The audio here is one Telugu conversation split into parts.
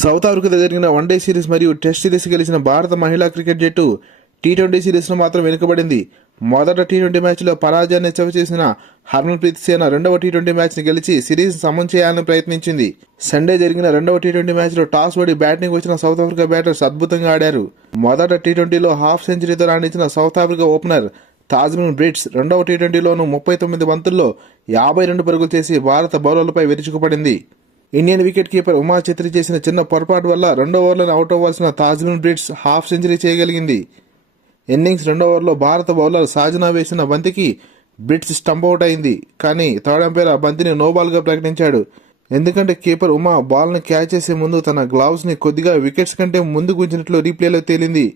సౌత్ ఆఫ్రికాతో జరిగిన వన్డే సిరీస్ మరియు టెస్ట్ సిరీస్ గెలిచిన భారత మహిళా క్రికెట్ జట్టు టీ ట్వంటీ సిరీస్లో మాత్రం వెనుకబడింది. మొదట టీ ట్వంటీ మ్యాచ్లో పరాజయాన్ని చవిచేసిన హర్మన్ప్రీత్ సేన రెండవ టీ ట్వంటీ మ్యాచ్ని గెలిచి సిరీస్ సమం చేయాలని ప్రయత్నించింది. సండే జరిగిన రెండవ టీ ట్వంటీ మ్యాచ్లో టాస్ ఓడి బ్యాటింగ్ వచ్చిన సౌత్ ఆఫ్రికా బ్యాటర్స్ అద్భుతంగా ఆడారు. మొదట టీ ట్వంటీలో హాఫ్ సెంచరీతో రాణించిన South Africa opener Tazmin Brits రెండవ టీ ట్వంటీలోనూ ముప్పై తొమ్మిది బంతుల్లో యాభై రెండు పరుగులు చేసి భారత బౌలర్లపై విరుచుకుపడింది. Indian wicket keeper Uma Chhetri చేసిన చిన్న పొరపాటు వల్ల రెండో ఓవర్లను అవుట్ అవ్వాల్సిన తాజ్మన్ బ్రిడ్స్ హాఫ్ సెంచరీ చేయగలిగింది. ఇన్నింగ్స్ రెండో ఓవర్లో భారత బౌలర్ సాజనా వేసిన బంతికి బ్రిడ్స్ స్టంప్ అవుట్ అయింది. కానీ థర్డ్ అంపైర్ ఆ బంతిని నోబాల్గా ప్రకటించాడు. ఎందుకంటే కీపర్ ఉమా బాల్ను క్యాచ్ చేసే ముందు తన గ్లౌస్ని కొద్దిగా వికెట్స్ కంటే ముందు గుంచినట్లు రీప్లేలో తేలింది.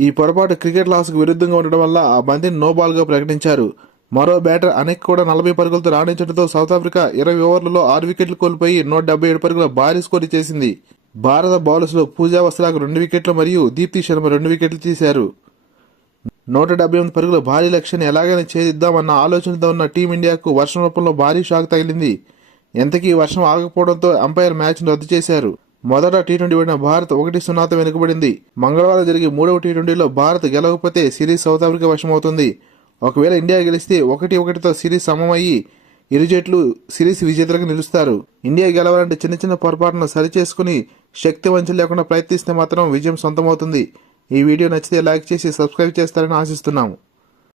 ఈ పొరపాటు క్రికెట్ లాస్కు విరుద్ధంగా ఉండడం వల్ల ఆ బంతిని నోబాల్గా ప్రకటించారు. మరో బ్యాటర్ అనేక్ కూడా నలభై పరుగులతో రాణించడంతో సౌత్ ఆఫ్రికా ఇరవై ఓవర్లలో ఆరు వికెట్లు కోల్పోయి నూట డెబ్బై ఏడు పరుగుల భారీ స్కోర్ చేసింది. భారత బౌలర్స్లో పూజా వస్త్రాకు రెండు వికెట్లు మరియు దీప్తి శర్మ రెండు వికెట్లు తీశారు. నూట డెబ్బై ఎనిమిది పరుగుల భారీ లక్ష్యాన్ని ఎలాగైనా ఛేదిద్దామన్న ఆలోచనతో ఉన్న టీమిండియాకు వర్షం రూపంలో భారీ షాక్ తగిలింది. ఎంతకీ వర్షం ఆగకపోవడంతో అంపైర్ మ్యాచ్ను రద్దు చేశారు. మొదట టీ ట్వంటీ ఓడిన భారత్ ఒకటి సున్నాతో వెనుకబడింది. మంగళవారం జరిగే మూడవ టీ ట్వంటీలో భారత్ గెలవకపోతే సిరీస్ సౌత్ ఆఫ్రికా వశమవుతుంది. ఒకవేళ ఇండియా గెలిస్తే ఒకటి ఒకటితో సిరీస్ సమమయ్యి ఇరు జట్లు సిరీస్ విజేతలకు నిలుస్తారు. ఇండియా గెలవాలంటే చిన్న చిన్న పొరపాటును సరిచేసుకుని శక్తి వంచన లేకుండా ప్రయత్నిస్తే మాత్రం విజయం సొంతమవుతుంది. ఈ వీడియో నచ్చితే లైక్ చేసి సబ్స్క్రైబ్ చేస్తారని ఆశిస్తున్నాము.